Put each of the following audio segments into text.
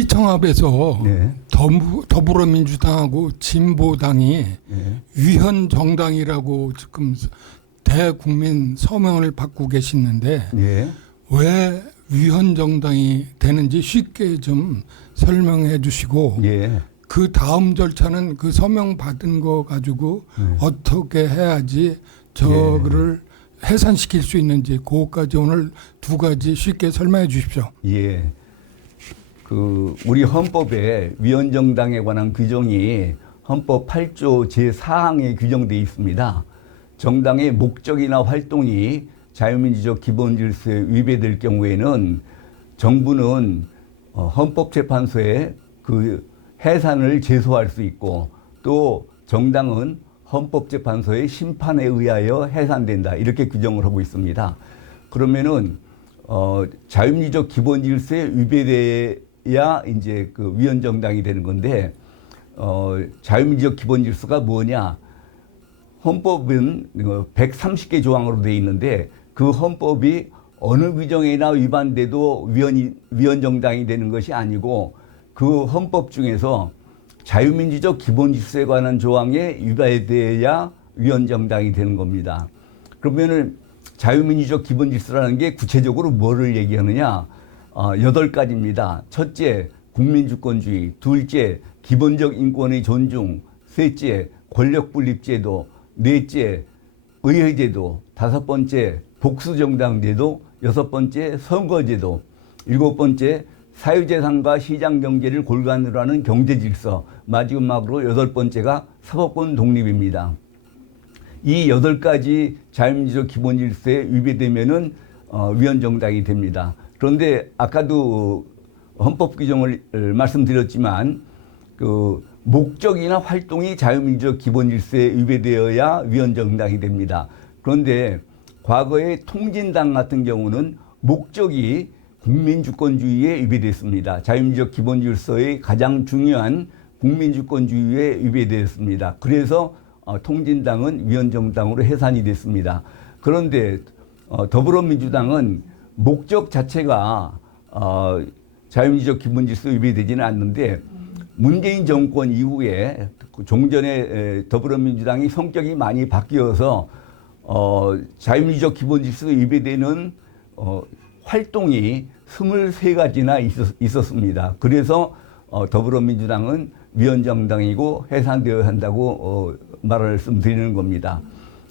시청합에서 네. 더불어민주당하고 진보당이 네. 위헌정당이라고 지금 대국민 서명을 받고 계시는데 네. 왜 위헌정당이 되는지 쉽게 좀 설명해 주시고 예. 그 다음 절차는 그 서명 받은 거 가지고 어떻게 해야지 저거를 해산시킬 수 있는지 그것까지 오늘 두 가지 쉽게 설명해 주십시오. 예. 우리 헌법에 위헌정당에 관한 규정이 헌법 8조 제4항에 규정되어 있습니다. 정당의 목적이나 활동이 자유민주적 기본질서에 위배될 경우에는 정부는 헌법재판소에 그 해산을 제소할 수 있고 또 정당은 헌법재판소의 심판에 의하여 해산된다. 이렇게 규정을 하고 있습니다. 그러면은 자유민주적 기본질서에 위배돼야 이제 그 위헌정당이 되는 건데 자유민주적 기본질서가 뭐냐? 헌법은 130개 조항으로 되어 있는데 그 헌법이 어느 규정이나 위반돼도 위헌정당이 되는 것이 아니고 그 헌법 중에서 자유민주적 기본질서에 관한 조항에 위반돼야 위헌정당이 되는 겁니다. 그러면은 자유민주적 기본질서라는 게 구체적으로 뭐를 얘기하느냐? 8가지입니다. 첫째, 국민주권주의. 둘째, 기본적 인권의 존중. 셋째, 권력분립제도. 넷째, 의회제도. 다섯 번째, 복수정당제도. 여섯 번째, 선거제도. 일곱 번째, 사유재산과 시장경제를 골간으로 하는 경제질서. 마지막으로 여덟 번째가 사법권 독립입니다. 이 8가지 자유민주적 기본질서에 위배되면은 위헌정당이 됩니다. 그런데 아까도 헌법 규정을 말씀드렸지만 그 목적이나 활동이 자유민주적 기본질서에 위배되어야 위헌정당이 됩니다. 그런데 과거의 통진당 같은 경우는 목적이 국민주권주의에 위배됐습니다. 자유민주적 기본질서의 가장 중요한 국민주권주의에 위배되었습니다. 그래서 통진당은 위헌정당으로 해산이 됐습니다. 그런데 더불어민주당은 목적 자체가 자유민주적 기본질서에 위배되지는 않는데 문재인 정권 이후에 종전에 더불어민주당이 성격이 많이 바뀌어서 자유민주적 기본질서에 위배되는 활동이 23가지나 있었습니다. 그래서 더불어민주당은 위헌정당이고 해산되어야 한다고 말씀드리는 겁니다.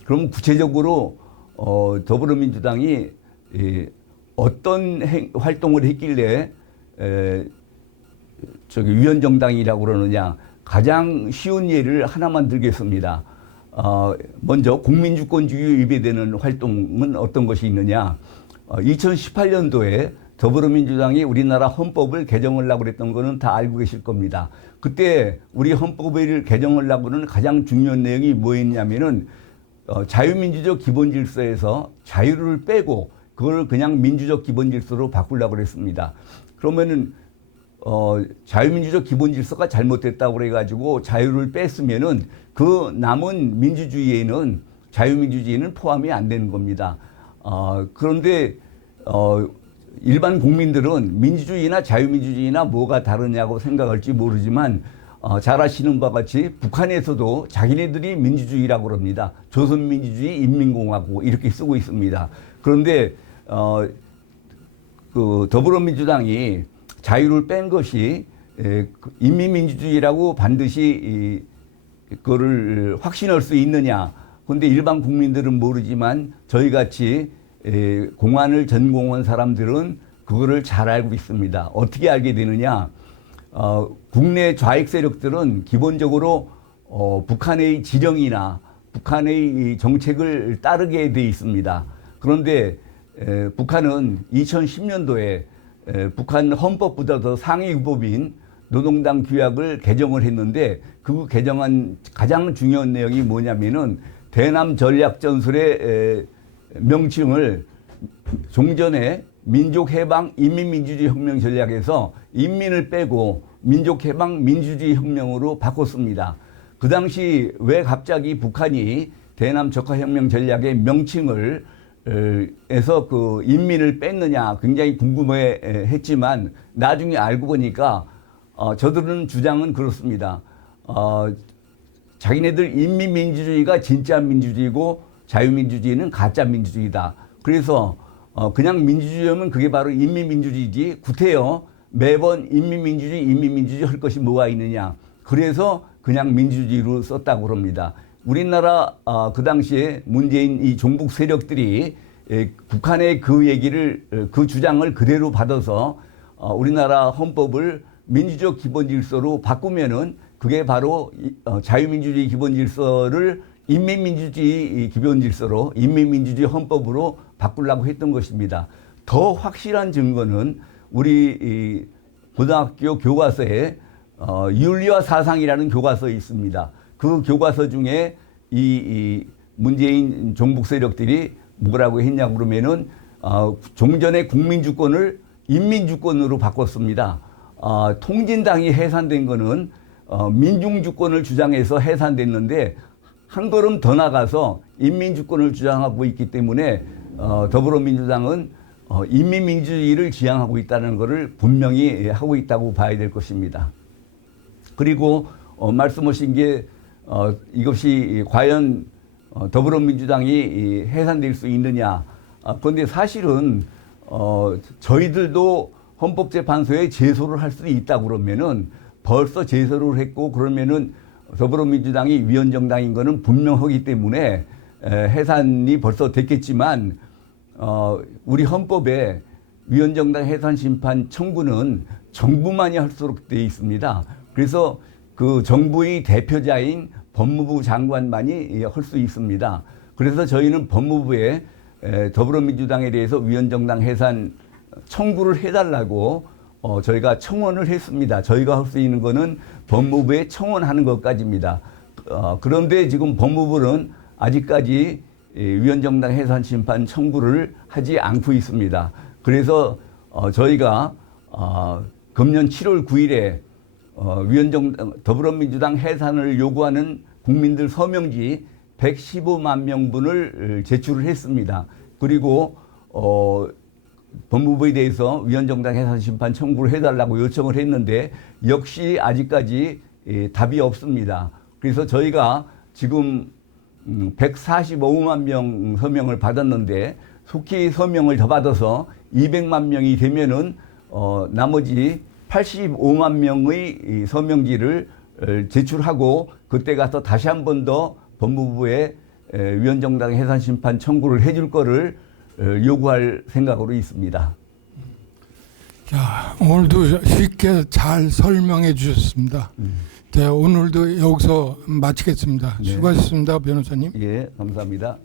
그럼 구체적으로 더불어민주당이 어떤 활동을 했길래 위헌정당이라고 그러느냐? 가장 쉬운 예를 하나만 들겠습니다. 먼저 국민주권주의에 위배되는 활동은 어떤 것이 있느냐? 2018년도에 더불어민주당이 우리나라 헌법을 개정하려고 그랬던 거는 다 알고 계실 겁니다. 그때 우리 헌법을 개정하려고는 가장 중요한 내용이 뭐였냐면은 자유민주적 기본질서에서 자유를 빼고 그걸 그냥 민주적 기본질서로 바꾸려고 그랬습니다. 그러면은 자유민주적 기본질서가 잘못됐다고 그래가지고 자유를 뺐으면은 그 남은 민주주의에는 자유민주주의는 포함이 안 되는 겁니다. 그런데 일반 국민들은 민주주의나 자유민주주의나 뭐가 다르냐고 생각할지 모르지만 잘 아시는 바와 같이 북한에서도 자기네들이 민주주의라고 그럽니다. 조선민주주의 인민공화국 이렇게 쓰고 있습니다. 그런데 그 더불어민주당이 자유를 뺀 것이 인민민주주의라고 반드시 그거를 확신할 수 있느냐. 그런데 일반 국민들은 모르지만 저희같이 공안을 전공한 사람들은 그거를 잘 알고 있습니다. 어떻게 알게 되느냐. 국내 좌익 세력들은 기본적으로 북한의 지령이나 북한의 정책을 따르게 돼 있습니다. 그런데 북한은 2010년도에 북한 헌법보다 더 상위 헌법인 노동당 규약을 개정을 했는데 그 개정한 가장 중요한 내용이 뭐냐면은 대남 전략전술의 명칭을 종전에 민족해방 인민민주주의 혁명 전략에서 인민을 빼고 민족해방 민주주의 혁명으로 바꿨습니다. 그 당시 왜 갑자기 북한이 대남 적화혁명 전략의 명칭을 에서 그 인민을 뺐느냐 굉장히 궁금해 했지만 나중에 알고 보니까 저들은 주장은 그렇습니다. 자기네들 인민민주주의가 진짜 민주주의고 자유민주주의는 가짜 민주주의다. 그래서 그냥 민주주의면 그게 바로 인민민주주의지 구태여 매번 인민민주주의 할 것이 뭐가 있느냐. 그래서 그냥 민주주의로 썼다고 그럽니다. 우리나라 그 당시에 문재인 이 종북 세력들이 북한의 그 얘기를 그 주장을 그대로 받아서 우리나라 헌법을 민주적 기본질서로 바꾸면은 그게 바로 자유민주주의 기본질서를 인민민주주의 기본질서로 인민민주주의 헌법으로 바꾸려고 했던 것입니다. 더 확실한 증거는 우리 이 고등학교 교과서에 윤리와 사상이라는 교과서에 있습니다. 그 교과서 중에 이 문재인 종북 세력들이 뭐라고 했냐고 그러면은 종전의 국민주권을 인민주권으로 바꿨습니다. 통진당이 해산된 거는 민중주권을 주장해서 해산됐는데 한 걸음 더 나가서 인민주권을 주장하고 있기 때문에 더불어민주당은 인민민주주의를 지향하고 있다는 것을 분명히 하고 있다고 봐야 될 것입니다. 그리고 말씀하신 게 이것이 과연 더불어민주당이 해산될 수 있느냐. 그런데 사실은 저희들도 헌법재판소에 제소를 할 수 있다고 그러면은 벌써 제소를 했고 그러면은 더불어민주당이 위헌정당인 거는 분명하기 때문에 해산이 벌써 됐겠지만 우리 헌법에 위헌정당 해산 심판 청구는 정부만이 할 수 있게 돼 있습니다. 그래서 그 정부의 대표자인 법무부 장관만이 할 수 있습니다. 그래서 저희는 법무부에 더불어민주당에 대해서 위헌정당 해산 청구를 해달라고 저희가 청원을 했습니다. 저희가 할 수 있는 거는 법무부에 청원하는 것까지입니다. 그런데 지금 법무부는 아직까지 위헌정당 해산 심판 청구를 하지 않고 있습니다. 그래서 저희가 금년 7월 9일에 위헌정당 더불어민주당 해산을 요구하는 국민들 서명지 115만 명분을 제출을 했습니다. 그리고 법무부에 대해서 위헌정당 해산 심판 청구를 해달라고 요청을 했는데 역시 아직까지 답이 없습니다. 그래서 저희가 지금 145만 명 서명을 받았는데 속히 서명을 더 받아서 200만 명이 되면은 나머지 85만 명의 서명지를 제출하고 그때 가서 다시 한 번 더 법무부에 위헌정당 해산 심판 청구를 해줄 거를 요구할 생각으로 있습니다. 자, 오늘도 쉽게 잘 설명해 주셨습니다. 자, 오늘도 여기서 마치겠습니다. 네. 수고하셨습니다, 변호사님. 예, 감사합니다.